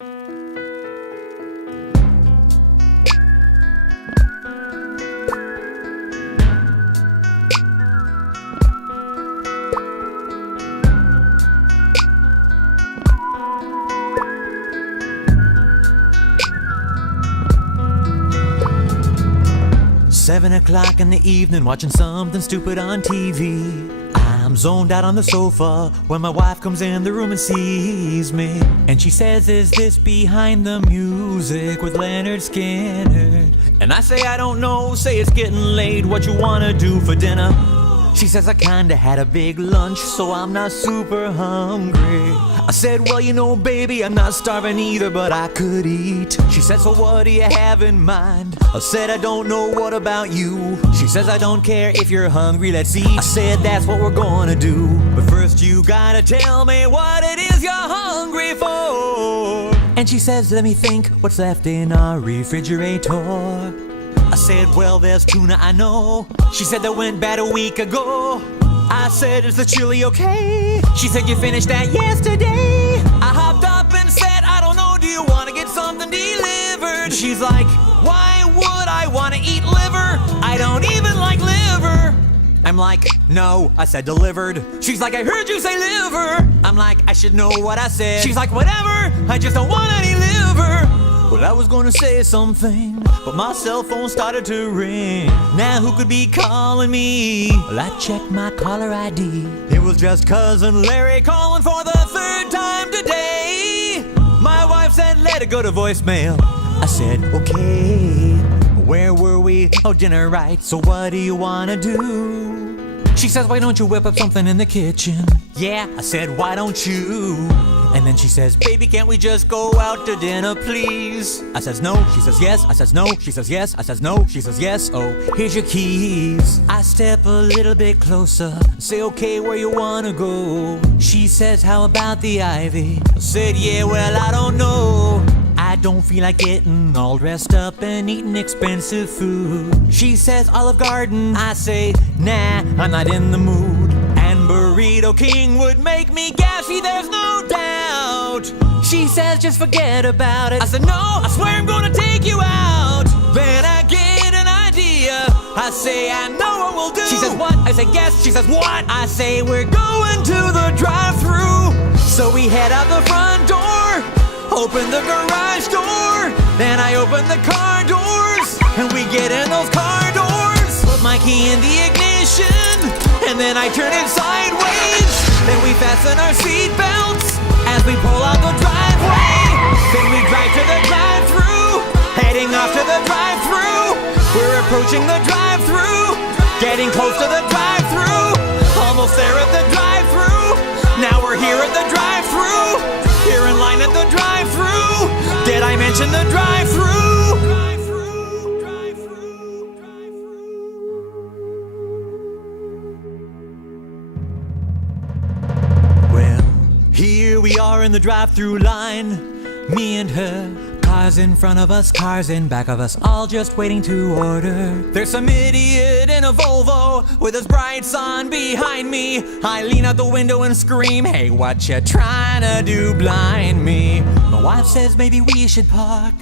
Seven o'clock in the evening, watching something stupid on TV. I'm zoned out on the sofa when my wife comes in the room and sees me. And she says, "Is this Behind the Music with Leonard Skinner?" And I say, "I don't know, say it's getting late, what you wanna do for dinner?" She says, "I kinda had a big lunch, so I'm not super hungry." I said, "Well, you know, baby, I'm not starving either, but I could eat." She said, "So what do you have in mind?" I said, "I don't know, what about you?" She says, "I don't care if you're hungry, let's eat." I said, "That's what we're gonna do. But first you gotta tell me what it is you're hungry for." And she says, "Let me think, what's left in our refrigerator?" I said, "Well, there's tuna, I know." She said, "That went bad a week ago." I said, "Is the chili okay?" She said, "You finished that yesterday." I hopped up and said, "I don't know, do you want to get something delivered?" She's like, "Why would I want to eat liver? I don't even like liver." I'm like, "No," I said, "delivered." She's like, "I heard you say liver." I'm like, "I should know what I said." She's like, "Whatever, I just don't want any liver." Well, I was gonna say something, but my cell phone started to ring. Now who could be calling me? Well, I checked my caller ID. It was just Cousin Larry calling for the third time today. My wife said, "Let it go to voicemail." I said, "Okay." Where were we? Oh, dinner, right. So what do you wanna do? She says, "Why don't you whip up something in the kitchen?" Yeah, I said, "Why don't you?" And then she says, "Baby, can't we just go out to dinner, please?" I says, "No." She says, "Yes." I says, "No." She says, "Yes." I says, "No." She says, "Yes." "Oh, here's your keys." I step a little bit closer, say, "Okay, where you wanna go?" She says, "How about the Ivy?" I said, "Yeah, well, I don't know. I don't feel like getting all dressed up and eating expensive food." She says, "Olive Garden." I say, "Nah, I'm not in the mood. And Burrito King would make me gassy, there's no doubt." She says, "Just forget about it." I said, "No, I swear I'm gonna take you out." Then I get an idea. I say, "I know what we'll do." She says, "What?" I say, "Guess." She says, "What?" I say, "We're going to the drive-thru." So we head out the front door, open the garage door, then I open the car doors, and we get in those car doors. Put my key in the ignition, and then I turn it sideways. Then we fasten our seat belts as we pull out the driveway. Then we drive to the drive-thru, heading off to the drive-thru. We're approaching the drive-thru, getting close to the drive-thru, almost there at the drive-thru. Now we're here at the drive-thru, here in line at the drive-thru. Did I mention the drive-thru? Well, here we are in the drive-thru line, me and her. Cars in front of us, cars in back of us, all just waiting to order. There's some idiot in a Volvo with his brights on behind me. I lean out the window and scream, "Hey, what you trying to do, blind me?" My wife says maybe we should park,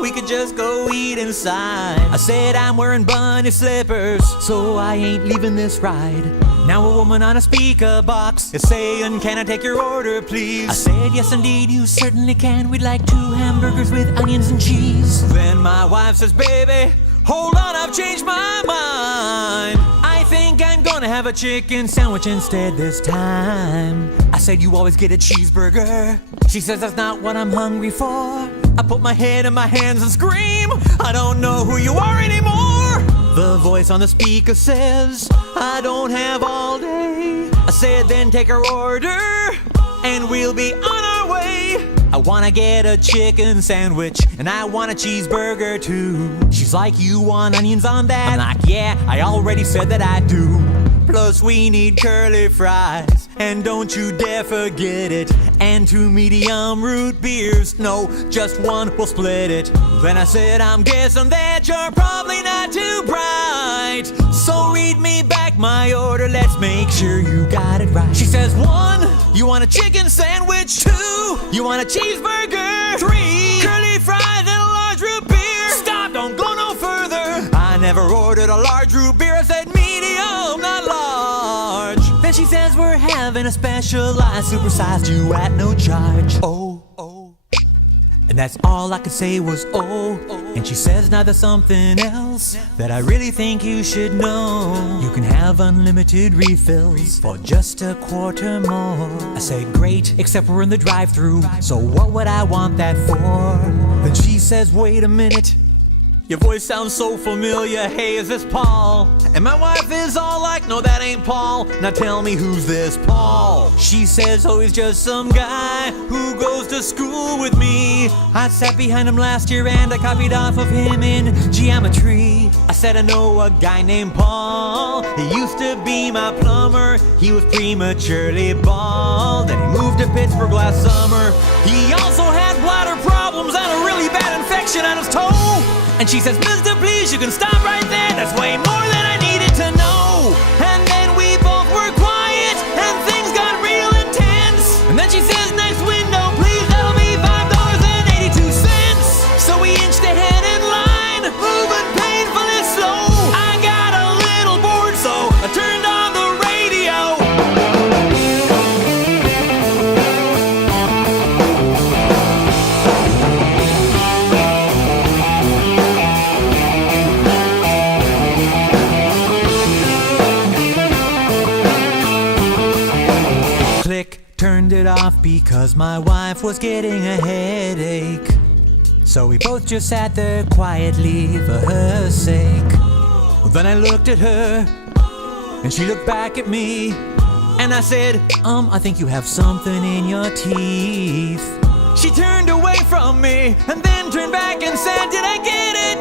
we could just go eat inside. I said, "I'm wearing bunny slippers, so I ain't leaving this ride." Now a woman on a speaker box is saying, "Can I take your order, please?" I said, "Yes, indeed, you certainly can. We'd like 2 hamburgers with onions and cheese." Then my wife says, "Baby, hold on, I've changed my mind. I think I'm gonna have a chicken sandwich instead this time." I said, "You always get a cheeseburger." She says, "That's not what I'm hungry for." I put my head in my hands and scream, "I don't know who you are anymore." The voice on the speaker says, "I don't have all day." I said, "Then take our order, and we'll be on our way." I wanna get a chicken sandwich, and I want a cheeseburger too. She's like, "You want onions on that?" I'm like, "Yeah, I already said that I do." Plus we need curly fries, and don't you dare forget it. And 2 medium root beers, no, just one, we'll split it. Then I said, "I'm guessing that you're probably not too bright, so read me back my order, let's make sure you got it right." She says, "1, You want a chicken sandwich? 2. You want a cheeseburger? 3. Curly fries and a large root beer. Stop, don't go no further. I never ordered a large root beer. I said medium, not large. Then she says we're having a special. I supersized you at no charge. Oh. And that's all I could say was oh. And she says now there's something else that I really think you should know. You can have unlimited refills for just a quarter more. I said great, except we're in the drive-thru, so what would I want that for? Then she says wait a minute, your voice sounds so familiar. Hey, is this Paul? And my wife is all like, no, that ain't Paul. Now tell me, who's this Paul? She says, oh, he's just some guy who goes to school with me. I sat behind him last year and I copied off of him in geometry. I said I know a guy named Paul. He used to be my plumber. He was prematurely bald, then he moved to Pittsburgh last summer. He also had bladder problems and a really bad infection on his toe. And she says, mister, please, you can stop right there. That's way more than I needed to know. And then we both were quiet and things got real intense. And then she says, next window, please, that'll be $5.82. So we inched ahead in line, moving painfully slow. I got a little bored, so I turned on the radio. Turned it off because my wife was getting a headache. So we both just sat there quietly for her sake. Well, then I looked at her and she looked back at me. And I said, I think you have something in your teeth. She turned away from me and then turned back and said, did I get it?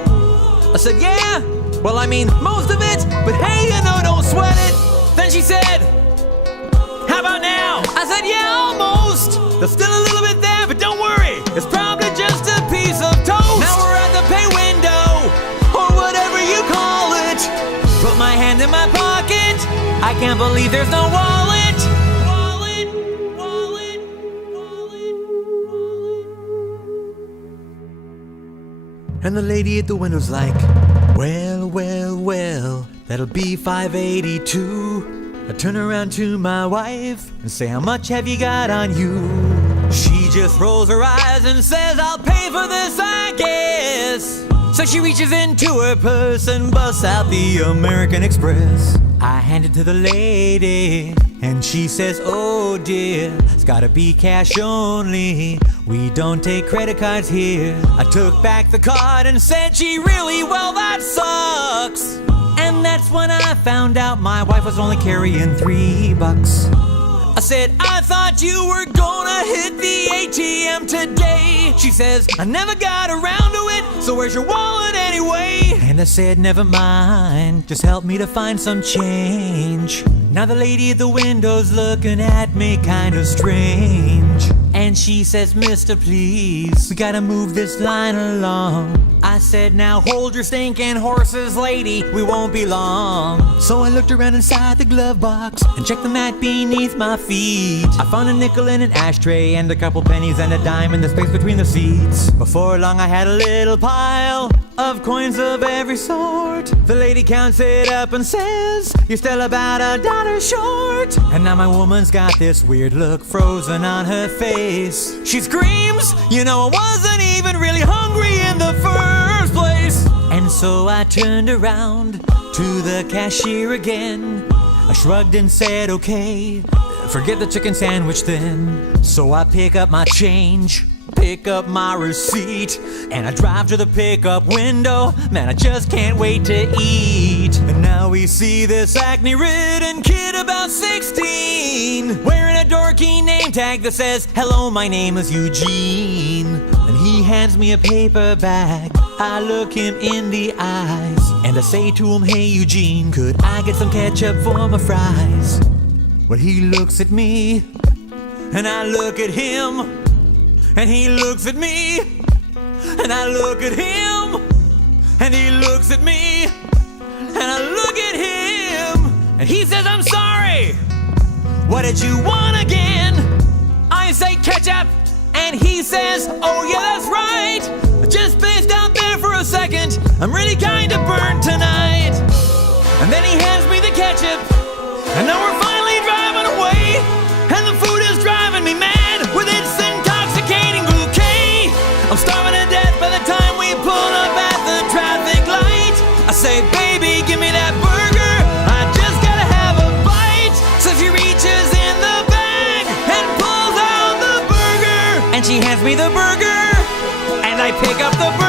I said, yeah, well, I mean, most of it, but hey, don't sweat it. Then she said, how about now? I said, yeah, almost. There's still a little bit there, but don't worry, it's probably just a piece of toast. Now we're at the pay window, or whatever you call it. Put my hand in my pocket, I can't believe there's no wallet. And the lady at the window's like, well, that'll be $5.82. I turn around to my wife and say, how much have you got on you? She just rolls her eyes and says, I'll pay for this, I guess. So she reaches into her purse and busts out the American Express. I hand it to the lady and she says, oh dear, it's gotta be cash only. We don't take credit cards here. I took back the card and said, gee, really? Well, that sucks. And that's when I found out my wife was only carrying $3. I said, I thought you were gonna hit the ATM today. She says, I never got around to it, so where's your wallet anyway? And I said, never mind, just help me to find some change. Now the lady at the window's looking at me kind of strange. And she says, mister, please, we gotta move this line along. I said, now hold your stinking horses, lady, we won't be long. So I looked around inside the glove box and checked the mat beneath my feet. I found a nickel in an ashtray and a couple pennies and a dime in the space between the seats. Before long I had a little pile of coins of every sort. The lady counts it up and says, you're still about $1 short. And now my woman's got this weird look frozen on her face. She screams, I wasn't even really hungry in the first place. And so I turned around to the cashier again. I shrugged and said, okay, forget the chicken sandwich then. So I pick up my change, pick up my receipt, and I drive to the pickup window. Man, I just can't wait to eat. And now we see this acne-ridden kid about 16, wearing a dorky name tag that says, hello, my name is Eugene. And he hands me a paper bag. I look him in the eyes and I say to him, hey Eugene, could I get some ketchup for my fries? Well, he looks at me and I look at him, and he looks at me, and I look at him, and he looks at me, and I look at him, and he says, I'm sorry, what did you want again? I say ketchup, and he says, oh yeah, that's right. I just spaced out there for a second. I'm really kinda burned tonight. And then he hands me the ketchup, and now we're finally driving away. And the food is driving me mad with its intoxicating bouquet. I'm starving to death by the time we pull up at the traffic light. I say, baby, give me that burger, I just gotta have a bite. So she reaches in the bag and pulls out the burger, and she hands me the burger, and I pick up the burger.